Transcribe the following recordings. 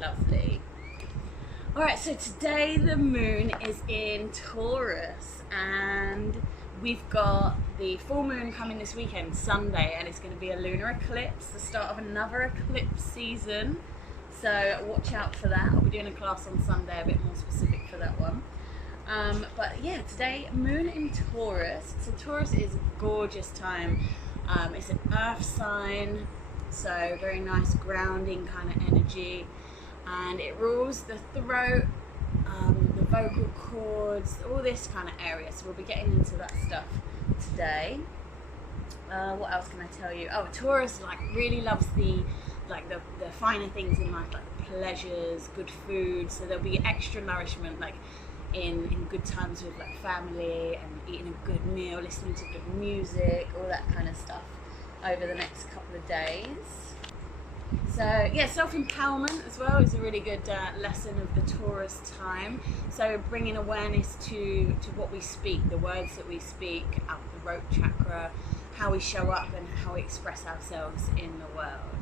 Lovely. Alright, so today the moon is in Taurus and we've got the full moon coming this weekend, Sunday, and it's going to be a lunar eclipse, the start of another eclipse season. So watch out for that. I'll be doing a class on Sunday, a bit more specific for that one. But yeah, today, moon in Taurus. So Taurus is a gorgeous time. It's an earth sign, so very nice grounding kind of energy. And it rules the throat, the vocal cords, all this kind of area. So we'll be getting into that stuff today. What else can I tell you? Oh, Taurus really loves the finer things in life, like pleasures, good food. So there'll be extra nourishment, like in good times with like family and eating a good meal, listening to good music, all that kind of stuff over the next couple of days. So yeah, self-empowerment as well is a really good lesson of the Taurus time. So bringing awareness to what we speak, the words that we speak, out of the Root Chakra, how we show up and how we express ourselves in the world.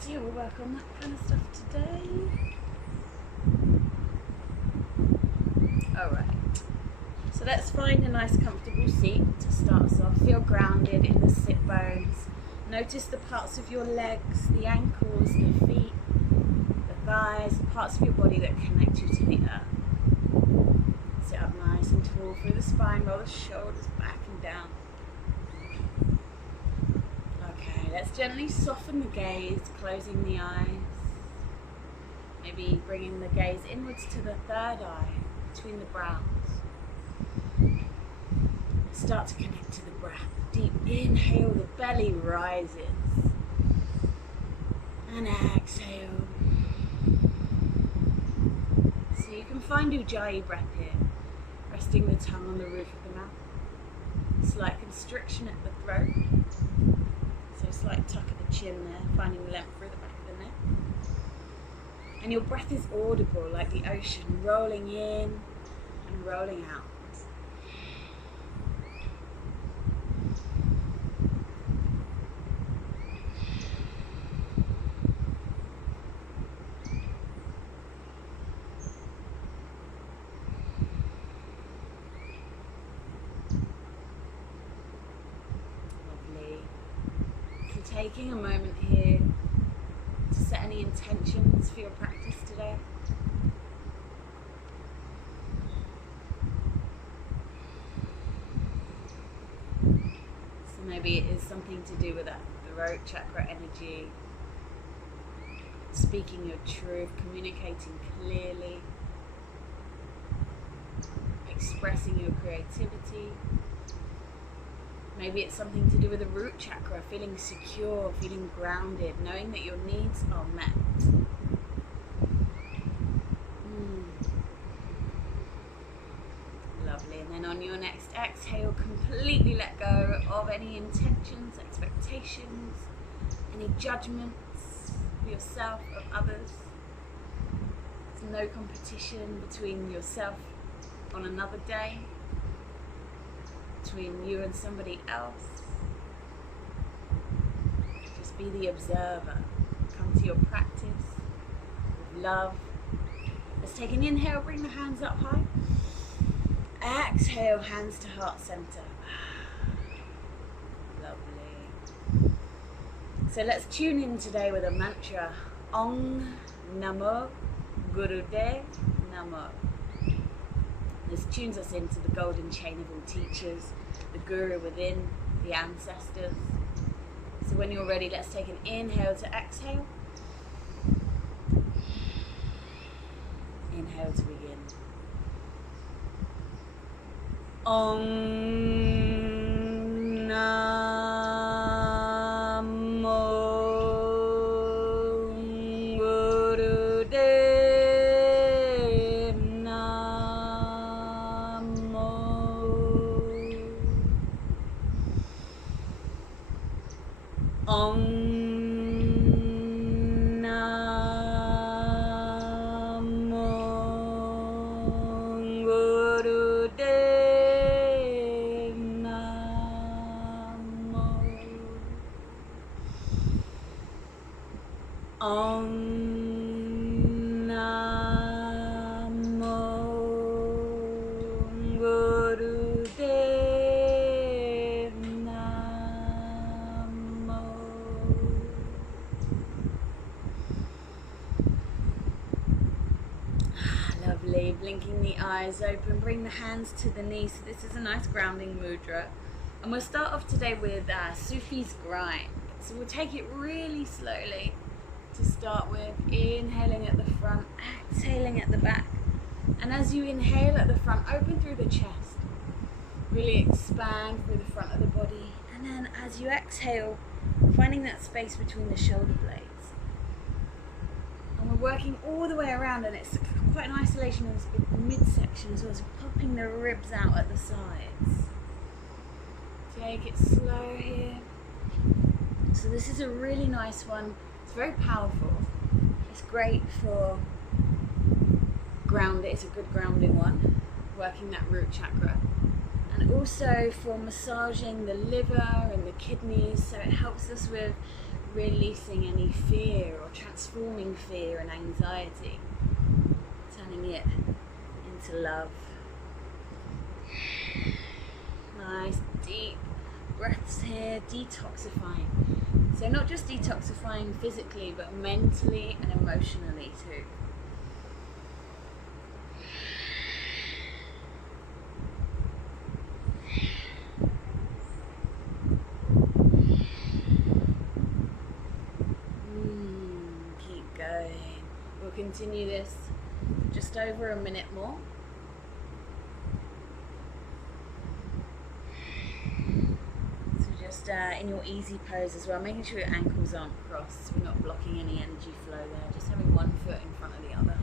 So yeah, we'll work on that kind of stuff today. Alright, so let's find a nice comfortable seat to start us off. Feel grounded in the sit bones. Notice the parts of your legs, the ankles, the feet, the thighs, the parts of your body that connect you to the earth. Sit up nice and tall through the spine, roll the shoulders back and down. Okay, let's gently soften the gaze, closing the eyes. Maybe bringing the gaze inwards to the third eye, between the brows. Start to connect to the breath. Deep inhale, the belly rises. And exhale. So you can find Ujjayi breath here, resting the tongue on the roof of the mouth. Slight constriction at the throat. So slight tuck at the chin there, finding length through the back of the neck. And your breath is audible like the ocean, rolling in and rolling out. Taking a moment here to set any intentions for your practice today. So maybe it is something to do with that, the Root Chakra energy, speaking your truth, communicating clearly, expressing your creativity. Maybe it's something to do with the Root Chakra, feeling secure, feeling grounded, knowing that your needs are met. Lovely. And then on your next exhale, completely let go of any intentions, expectations, any judgments of yourself, of others. There's no competition between yourself on another day, between you and somebody else. Just be the observer. Come to your practice with love. Let's take an inhale, bring the hands up high. Exhale, hands to heart center. Lovely. So let's tune in today with a mantra. Om Namo Gurudev Namo. This tunes us into the golden chain of all teachers, the guru within, the ancestors. So when you're ready, let's take an inhale to exhale. Inhale to begin. Om Namo Gurudev Namo. Om Namo Gurudev Namo. Om Lovely. Blinking the eyes open. Bring the hands to the knees. So this is a nice grounding mudra. And we'll start off today with Sufi's grind. So we'll take it really slowly to start with. Inhaling at the front, exhaling at the back. And as you inhale at the front, open through the chest. Really expand through the front of the body. And then as you exhale, finding that space between the shoulder blades. And we're working all the way around, and it's quite an isolation of this big midsection as well as popping the ribs out at the sides. Take it slow here. So this is a really nice one. It's very powerful. It's great for ground. It's a good grounding one, working that root chakra. And also for massaging the liver and the kidneys, so it helps us with releasing any fear or transforming fear and anxiety, turning it into love. Nice deep breaths here, detoxifying. So not just detoxifying physically, but mentally and emotionally too. Keep going. We'll continue this just over a minute more. In your easy pose as well, making sure your ankles aren't crossed, so we're not blocking any energy flow there, just having one foot in front of the other.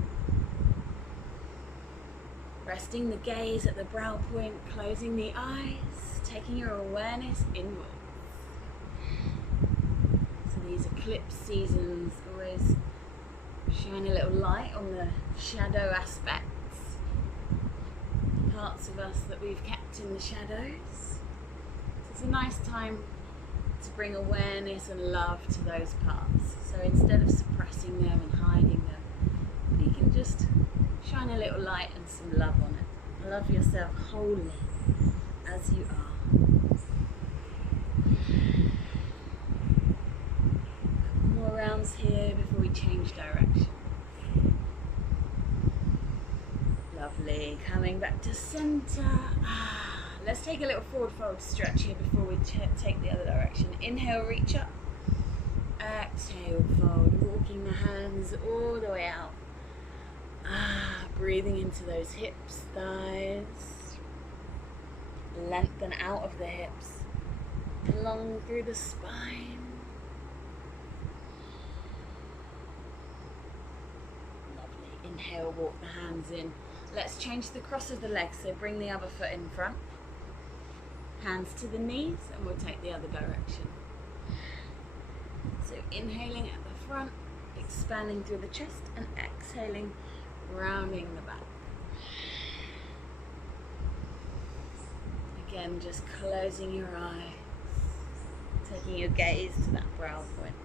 Resting the gaze at the brow point, closing the eyes, taking your awareness inwards. So these eclipse seasons always shine a little light on the shadow aspects, parts of us that we've kept in the shadows. It's a nice time to bring awareness and love to those parts. So instead of suppressing them and hiding them, you can just shine a little light and some love on it. Love yourself wholly as you are. Couple more rounds here before we change direction. Lovely. Coming back to center. Let's take a little forward fold stretch here before we take the other direction. Inhale, reach up. Exhale, fold. Walking the hands all the way out. Breathing into those hips, thighs. Lengthen out of the hips. Long through the spine. Lovely. Inhale, walk the hands in. Let's change the cross of the legs. So bring the other foot in front. Hands to the knees, and we'll take the other direction. So inhaling at the front, expanding through the chest, and exhaling, rounding the back. Again, just closing your eyes, taking your gaze to that brow point.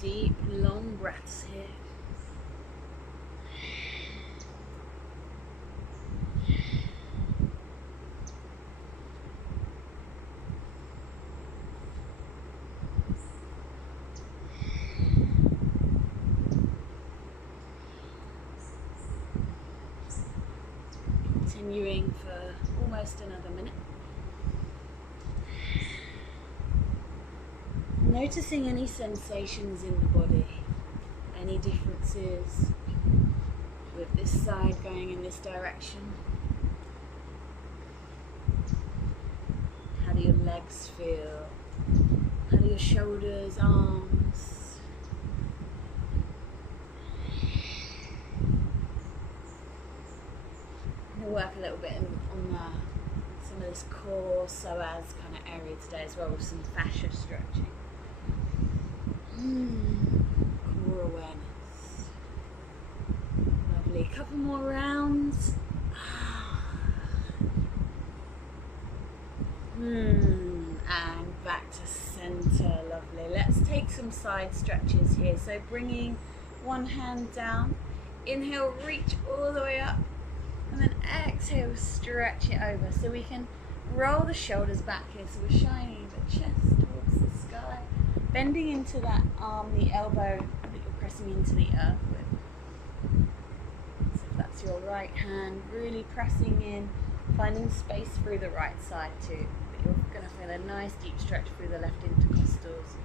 Deep, long breaths here. Continuing for almost another minute. Noticing any sensations in the body, any differences with this side going in this direction. How do your legs feel? How do your shoulders, arms? We'll work a little bit on some of this core, psoas kind of area today as well, with some fascia stretching. Core awareness. Lovely. Couple more rounds. And back to center. let's take some side stretches here. So bringing one hand down, inhale, reach all the way up, and then exhale, stretch it over. So we can roll the shoulders back here, so we're shining the chest towards the sky, bending into that arm, the elbow that you're pressing into the earth with. So if that's your right hand, really pressing in, finding space through the right side too. But you're going to feel a nice deep stretch through the left intercostals,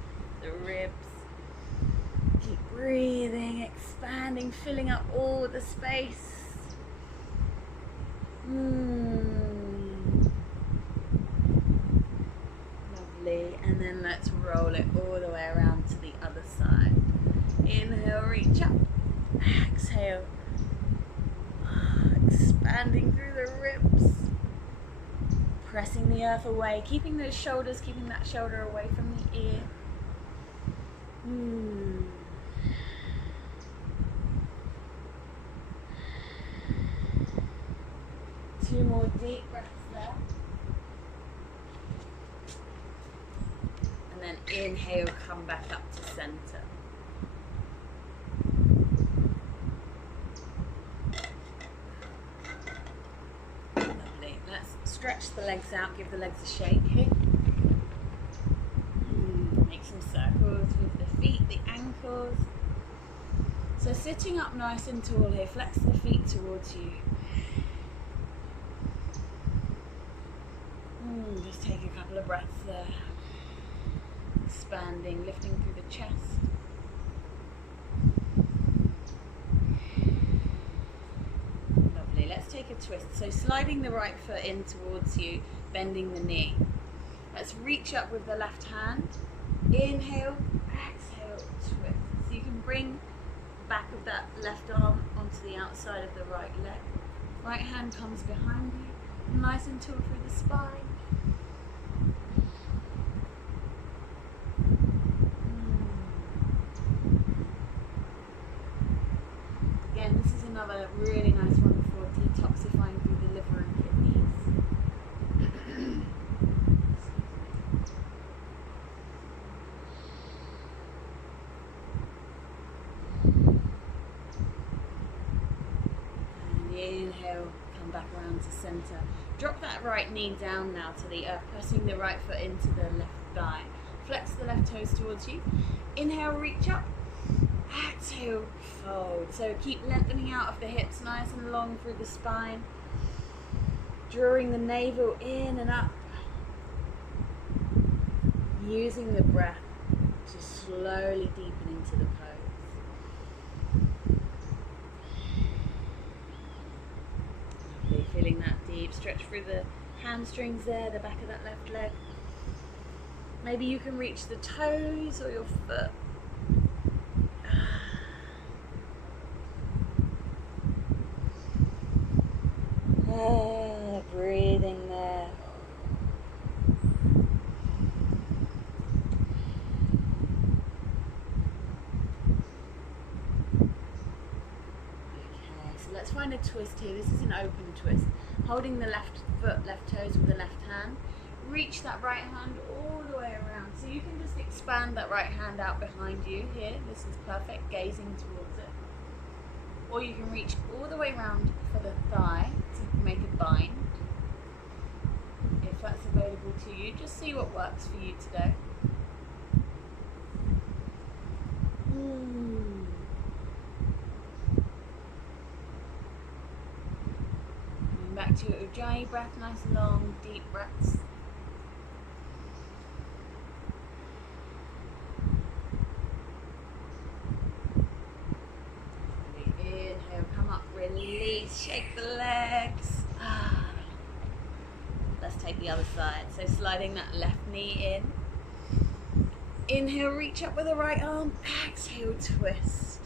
the ribs. Keep breathing, expanding, filling up all the space. Lovely, and then let's roll it all the way around to the other side. Inhale, reach up. Exhale, expanding through the ribs. Pressing the earth away, keeping those shoulders, keeping that shoulder away from the ear. Two more deep breaths there. And then inhale, come back up to center. Lovely. Let's stretch the legs out, give the legs a shake here. Make some circles with the feet, the ankles. So sitting up nice and tall here, flex the feet towards you. Just take a couple of breaths there. Expanding, lifting through the chest. Lovely. Let's take a twist. So sliding the right foot in towards you, bending the knee. Let's reach up with the left hand. Inhale, exhale, twist. So you can bring the back of that left arm onto the outside of the right leg. Right hand comes behind you, nice and tall through the spine. Again, this is another really nice one for detoxifying through the liver and kidneys. And inhale, come back around to center. Drop that right knee down now to the earth, pressing the right foot into the left thigh. Flex the left toes towards you. Inhale, reach up. Exhale, fold. So keep lengthening out of the hips nice and long through the spine. Drawing the navel in and up. Using the breath to slowly deepen into the pose. Lovely, feeling that deep stretch through the hamstrings there, the back of that left leg. Maybe you can reach the toes or your foot. Breathing there. Okay, so let's find a twist here. This is an open twist. Holding the left foot, left toes with the left hand. Reach that right hand all the way around. So you can just expand that right hand out behind you here. This is perfect, gazing towards it. Or you can reach all the way around for the thigh to make a bind. If that's available to you, just see what works for you today. And back to your Ujjayi breath, nice long, deep breaths. Inhale, come up, release, shake the legs. Let's take the other side. So sliding that left knee in. Inhale, reach up with the right arm. Exhale, twist.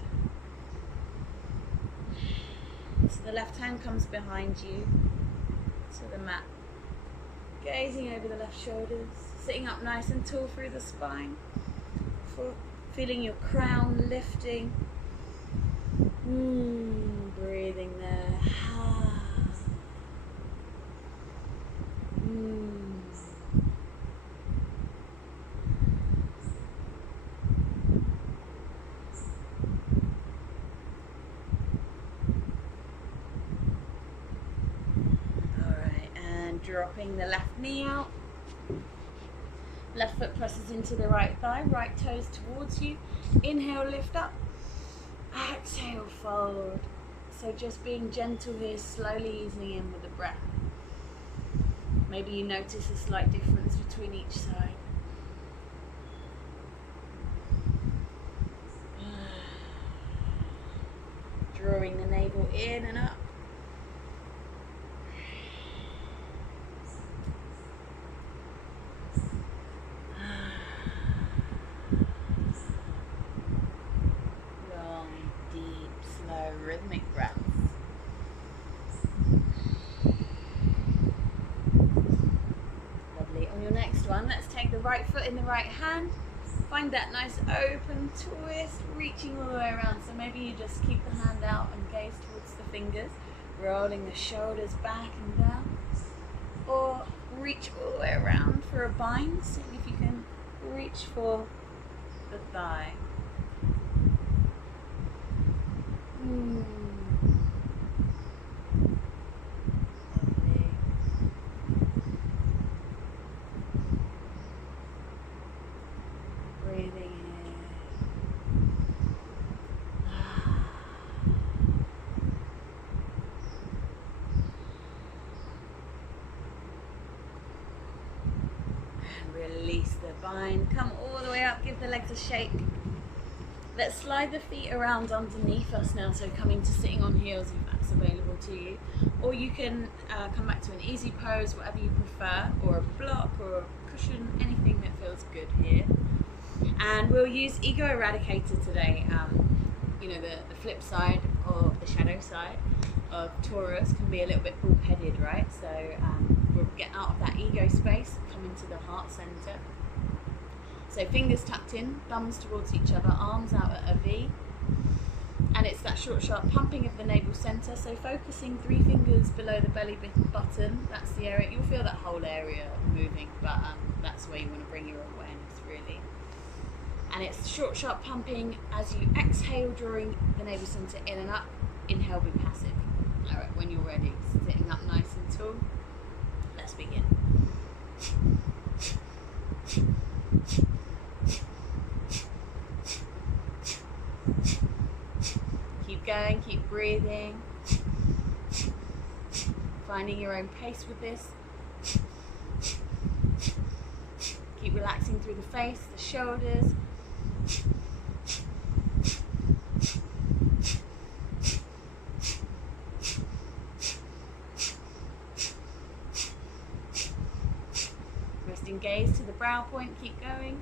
So the left hand comes behind you to the mat. Gazing over the left shoulders. Sitting up nice and tall through the spine. Feeling your crown lifting. Breathing there. dropping the left knee out. Left foot presses into the right thigh, right toes towards you. Inhale, lift up. Exhale, fold. So just being gentle here, slowly easing in with the breath. Maybe you notice a slight difference between each side. Drawing the navel in and up. Long, deep, slow, rhythmic breaths. Lovely. On your next one, let's take the right foot in the right hand. Find that nice open twist, reaching all the way around. So maybe you just keep the hand out and gaze towards the fingers, rolling the shoulders back and down. Or reach all the way around for a bind, seeing if you can reach for the thigh. Lovely. Breathing in. And release the bind. Come all the way up, give the legs a shake. Let's slide the feet around underneath us now, so coming to sitting on heels if that's available to you. Or you can come back to an easy pose, whatever you prefer, or a block or a cushion, anything that feels good here. And we'll use Ego Eradicator today. You know, the flip side of the shadow side of Taurus can be a little bit bull-headed, right? So we'll get out of that ego space, come into the heart center. So fingers tucked in, thumbs towards each other, arms out at a V. And it's that short, sharp pumping of the navel center. So focusing 3 fingers below the belly button, that's the area. You'll feel that whole area moving, but that's where you want to bring your awareness, really. And it's short, sharp pumping as you exhale, drawing the navel center in and up. Inhale, be passive. All right, when you're ready, sitting up nice and tall, let's begin. Keep going, keep breathing. Finding your own pace with this. Keep relaxing through the face, the shoulders. Resting gaze to the brow point, keep going.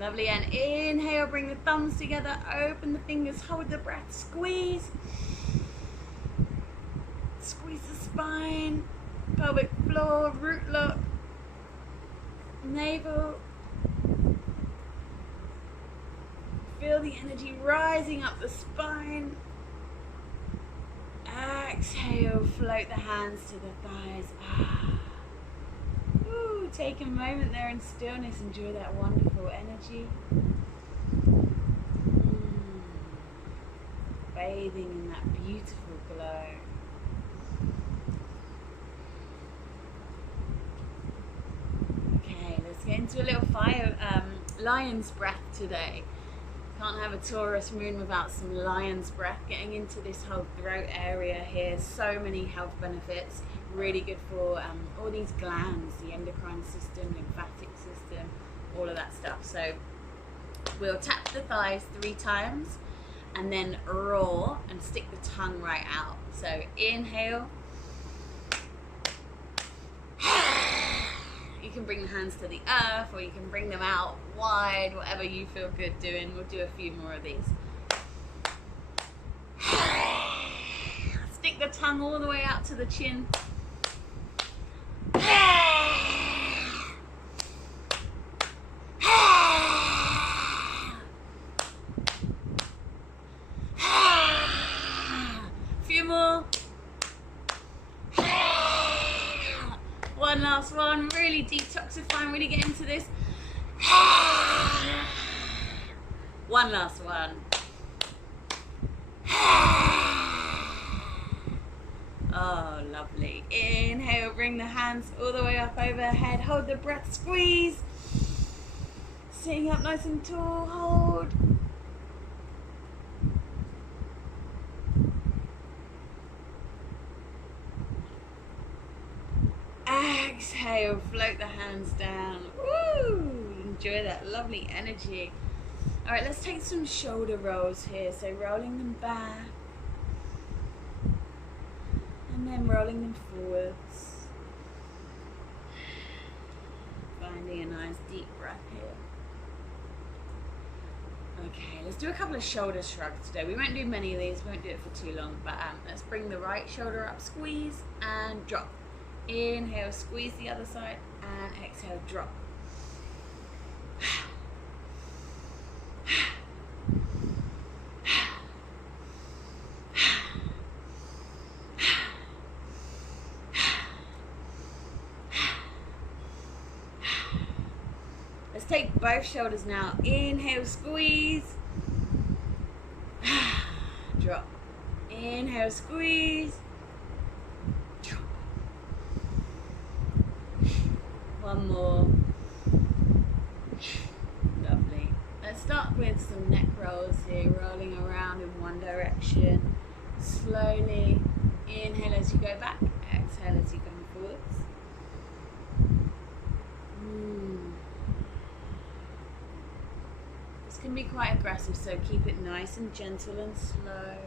Lovely, and inhale, bring the thumbs together, open the fingers, hold the breath, squeeze. Squeeze the spine, pelvic floor, root lock, navel. Feel the energy rising up the spine. Exhale, float the hands to the thighs. Take a moment there in stillness, enjoy that wonderful energy. Bathing in that beautiful glow. Okay, let's get into a little lion's breath today. Can't have a Taurus moon without some lion's breath. Getting into this whole throat area here, so many health benefits. Really good for all these glands, the endocrine system, lymphatic system, all of that stuff. So we'll tap the thighs 3 times and then roar and stick the tongue right out. So inhale. You can bring the hands to the earth, or you can bring them out wide, whatever you feel good doing. We'll do a few more of these. Stick the tongue all the way out to the chin. Few more. One last one. Really detoxifying, really get into this. One last one. Oh, lovely. Inhale, bring the hands all the way up overhead. Hold the breath, squeeze. Sitting up nice and tall, hold. Exhale, float the hands down. Woo! Enjoy that lovely energy. All right, let's take some shoulder rolls here. So rolling them back and then rolling them forwards. Finding a nice deep breath here. Okay, let's do a couple of shoulder shrugs today. We won't do many of these, we won't do it for too long, but let's bring the right shoulder up, squeeze and drop. Inhale, squeeze the other side, and exhale, drop. Let's take both shoulders now. Inhale, squeeze. Drop. Inhale, squeeze. Drop. One more. Lovely. Let's start with some neck rolls here, rolling around in one direction. Slowly. Inhale as you go back. Exhale as you come forwards. This can be quite aggressive, so keep it nice and gentle and slow.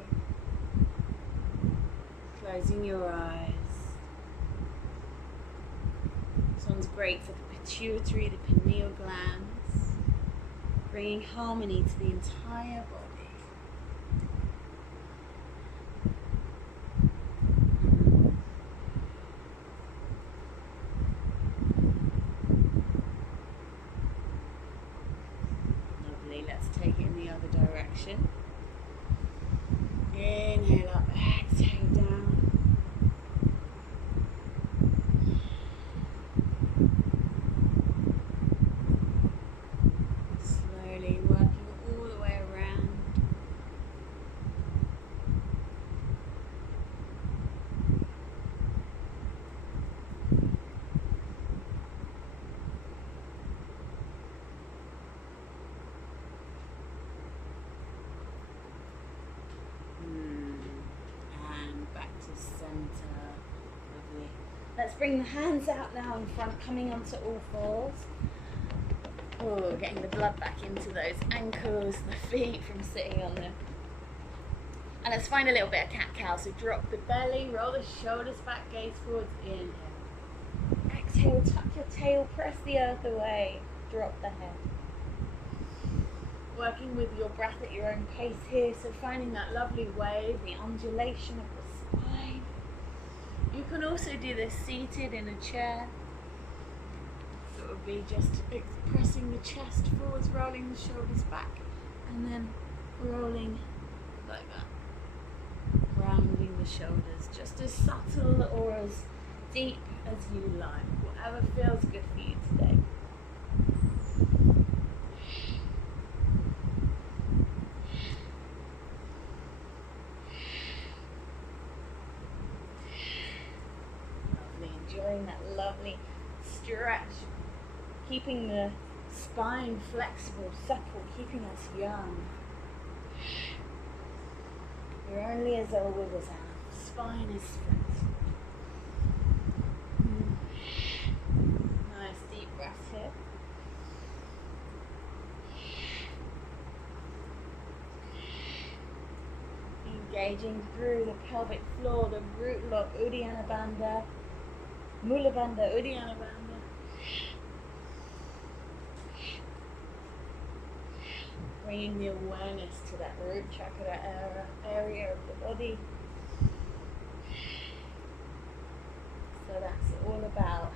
Closing your eyes. This one's great for the pituitary, the pineal glands, bringing harmony to the entire body. Lovely, let's take it in the other direction. Inhale up, exhale down. Let's bring the hands out now in front, coming onto all fours. Oh, getting the blood back into those ankles, the feet from sitting on them. And let's find a little bit of CatCow. So drop the belly, roll the shoulders back, gaze forwards, inhale. Exhale, tuck your tail, press the earth away, drop the head. Working with your breath at your own pace here, so finding that lovely wave, the undulation of the spine. You can also do this seated in a chair. So it would be just pressing the chest forwards, rolling the shoulders back, and then rolling like that. Rounding the shoulders, just as subtle or as deep as you like. Whatever feels good for you today. Enjoying that lovely stretch, keeping the spine flexible, supple, keeping us young. We're only as old as our spine is flexible. Nice deep breath here. Engaging through the pelvic floor, the root lock, Uddiyana Bandha. Mula Bandha, Uddiyana Bandha. bringing the awareness to that root chakra area of the body. So that's all about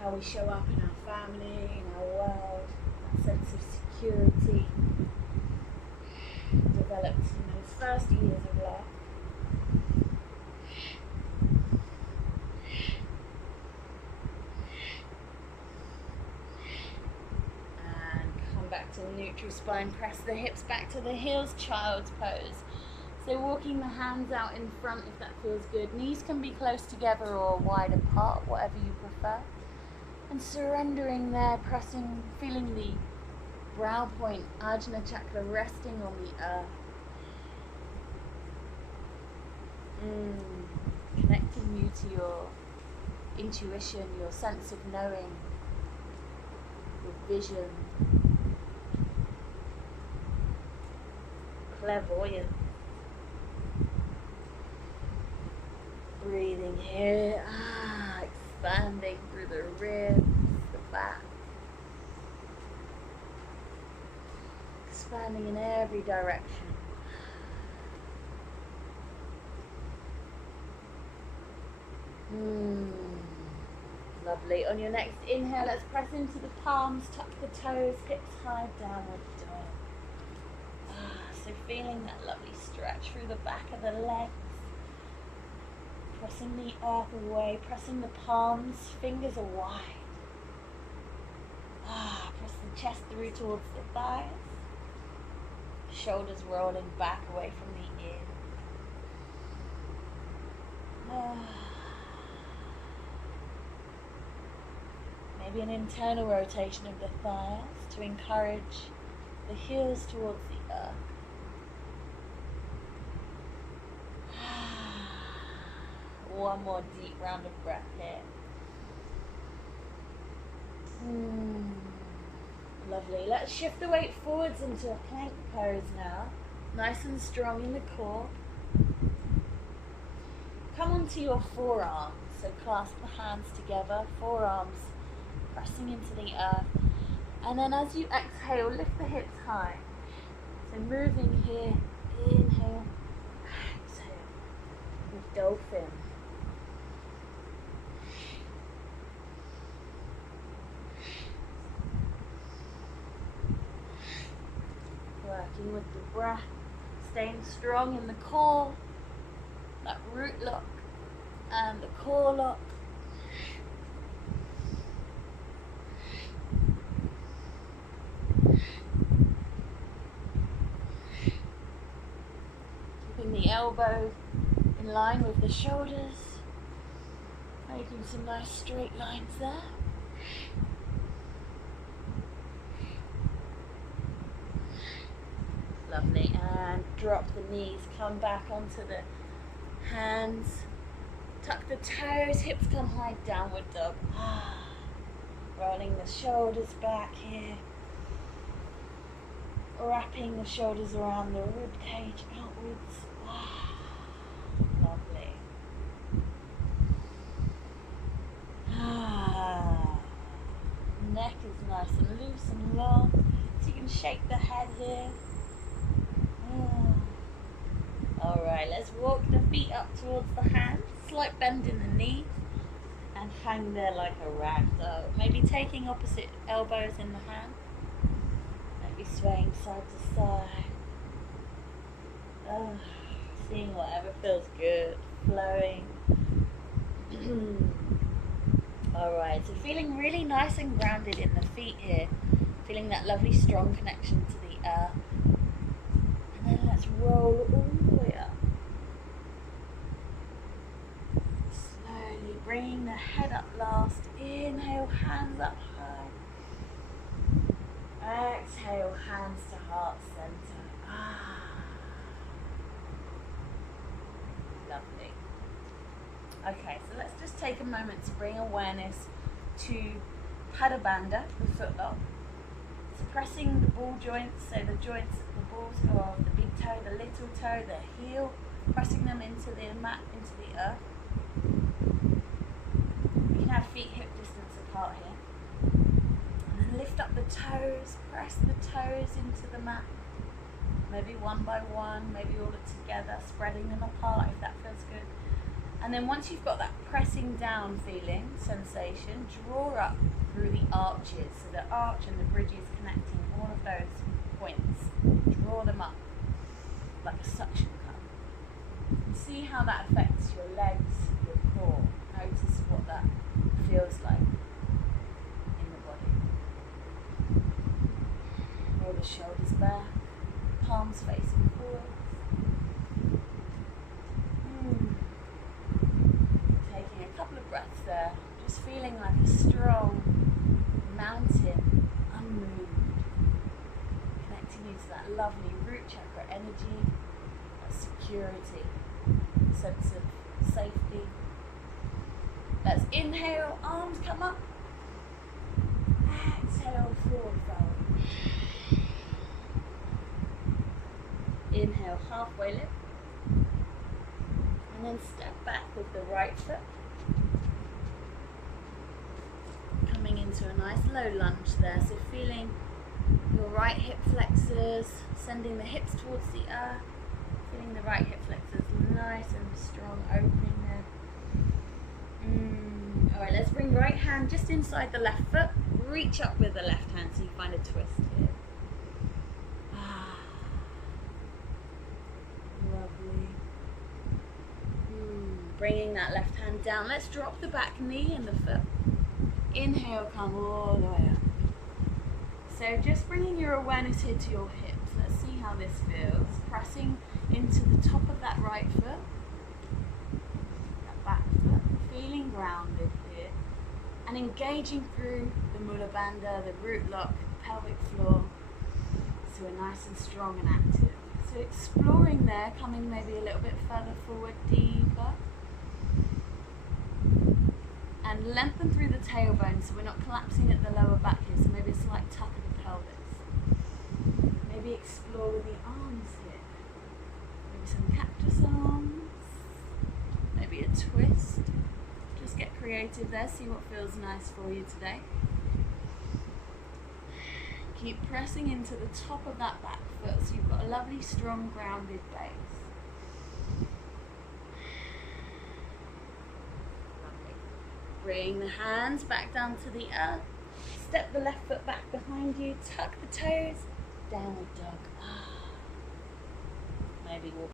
how we show up in our family, in our world, that sense of security developed in those first years of life. And come back to the neutral spine, press the hips back to the heels, child's pose. So walking the hands out in front if that feels good. Knees can be close together or wide apart, whatever you prefer. And surrendering there, pressing, feeling the brow point, Ajna chakra resting on the earth. Connecting you to your intuition, your sense of knowing, your vision, clairvoyance. Breathing here, expanding through the ribs, the back. Expanding in every direction. Lovely. On your next inhale, let's press into the palms, tuck the toes, hips high, downward dog. So feeling that lovely stretch through the back of the legs. Pressing the earth away, pressing the palms, fingers are wide. Press the chest through towards the thighs. Shoulders rolling back away from the ear. Maybe an internal rotation of the thighs to encourage the heels towards the earth. One more deep round of breath here. Lovely. Let's shift the weight forwards into a plank pose now. Nice and strong in the core. Come onto your forearms. So clasp the hands together, forearms pressing into the earth. And then as you exhale, lift the hips high. So moving here, inhale, exhale. With dolphin. Working with the breath, staying strong in the core, that root lock and the core lock. Keeping the elbow in line with the shoulders, making some nice straight lines there. Lovely, and drop the knees, come back onto the hands, tuck the toes, hips come high, downward dog. Rolling the shoulders back here, wrapping the shoulders around the rib cage outwards. Lovely. Neck is nice and loose and long, so you can shake the head here. Alright, let's walk the feet up towards the hands, slight bend in the knees, and hang there like a rag doll. Maybe taking opposite elbows in the hand, maybe swaying side to side. Seeing whatever feels good, flowing. Alright, so feeling really nice and grounded in the feet here, feeling that lovely strong connection to the earth. And then let's roll all the way up. Slowly bringing the head up last. Inhale, hands up high. Exhale, hands to heart center. Lovely. Okay, so let's just take a moment to bring awareness to padabanda, the footlock. Pressing the ball joints, so the joints, the balls of the big toe, the little toe, the heel, pressing them into the mat, into the earth. You can have feet hip distance apart here. And then lift up the toes, press the toes into the mat. Maybe one by one, maybe all together, spreading them apart if that feels good. And then once you've got that pressing down feeling, sensation, draw up through the arches. So the arch and the bridges connecting all of those points. Draw them up like a suction cup. And see how that affects your legs, your core. Notice what that feels like in the body. Roll the shoulders back, palms facing forward. Taking a couple of breaths there, just feeling like a strong mountain, unmoved. Connecting you to that lovely root chakra energy, that security, sense of safety. Let's inhale, arms come up. Exhale, forward fold. Inhale, halfway lift. And then step back with the right foot. Coming into a nice low lunge there. So feeling your right hip flexors, sending the hips towards the earth. Feeling the right hip flexors nice and strong, opening there. Alright, let's bring right hand just inside the left foot. Reach up with the left hand so you find a twist here. Lovely. Bringing that left hand down. Let's drop the back knee and the foot. Inhale, come all the way up. So just bringing your awareness here to your hips. Let's see how this feels. Pressing into the top of that right foot. That back foot. Feeling grounded here. And engaging through the padabanda, the root lock, the pelvic floor. So we're nice and strong and active. So exploring there, coming maybe a little bit further forward, deeper. And lengthen through the tailbone so we're not collapsing at the lower back here. So maybe a slight tuck of the pelvis. Maybe explore with the arms here. Maybe some cactus arms. Maybe a twist. Just get creative there, see what feels nice for you today. Keep pressing into the top of that back foot so you've got a lovely, strong, grounded base. Lovely. Bring the hands back down to the earth. Step the left foot back behind you. Tuck the toes. Downward dog. Maybe walk